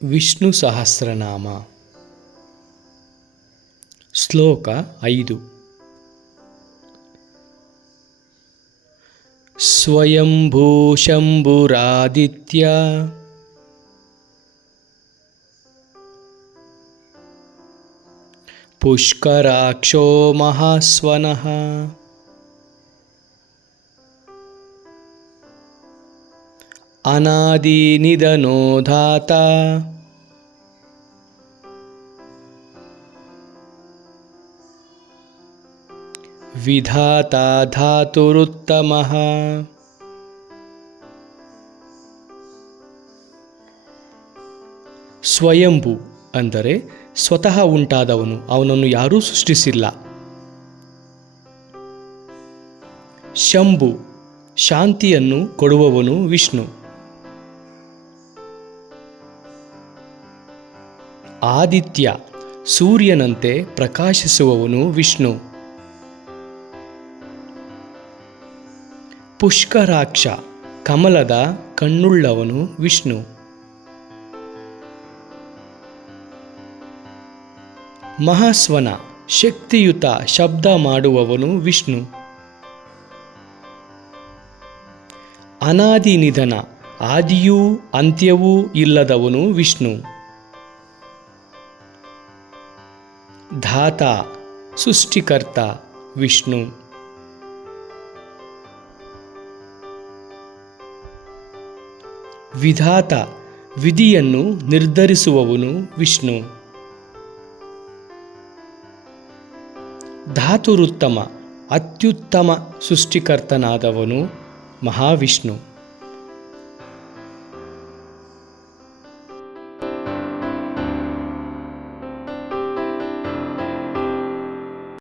ವಿಷ್ಣು ಸಹಸ್ರನಾಮ ಶ್ಲೋಕ ಐದು ಸ್ವಯಂಭೂ ಶಂಭುರಾದಿತ್ಯ ಪುಷ್ಕರಾಕ್ಷೋ ಧಾತ. ವಿಧಾತಾ ಧಾತುರುತ್ತಮಃ. ಸ್ವಯಂಭು ಅಂದರೆ ಸ್ವತಃ ಉಂಟಾದವನು ಅವನನ್ನು ಯಾರೂ ಸೃಷ್ಟಿಸಿಲ್ಲ. ಶಂಭು ಶಾಂತಿಯನ್ನು ಕೊಡುವವನು ವಿಷ್ಣು. ಆದಿತ್ಯ ಸೂರ್ಯನಂತೆ ಪ್ರಕಾಶಿಸುವವನು ವಿಷ್ಣು. ಪುಷ್ಕರಾಕ್ಷ ಕಮಲದ ಕಣ್ಣುಳ್ಳವನು ವಿಷ್ಣು. ಮಹಾಸ್ವನ ಶಕ್ತಿಯುತ ಶಬ್ದ ಮಾಡುವವನು ವಿಷ್ಣು. ಅನಾದಿ ನಿಧನ ಆದಿಯೂ ಅಂತ್ಯವೂ ಇಲ್ಲದವನು ವಿಷ್ಣು. ಧಾತ ಸೃಷ್ಟಿಕರ್ತ ವಿಷ್ಣು. ವಿಧಾತ ವಿಧಿಯನ್ನು ನಿರ್ಧರಿಸುವವನು ವಿಷ್ಣು. ಧಾತುರುತ್ತಮ ಅತ್ಯುತ್ತಮ ಸೃಷ್ಟಿಕರ್ತನಾದವನು ಮಹಾವಿಷ್ಣು.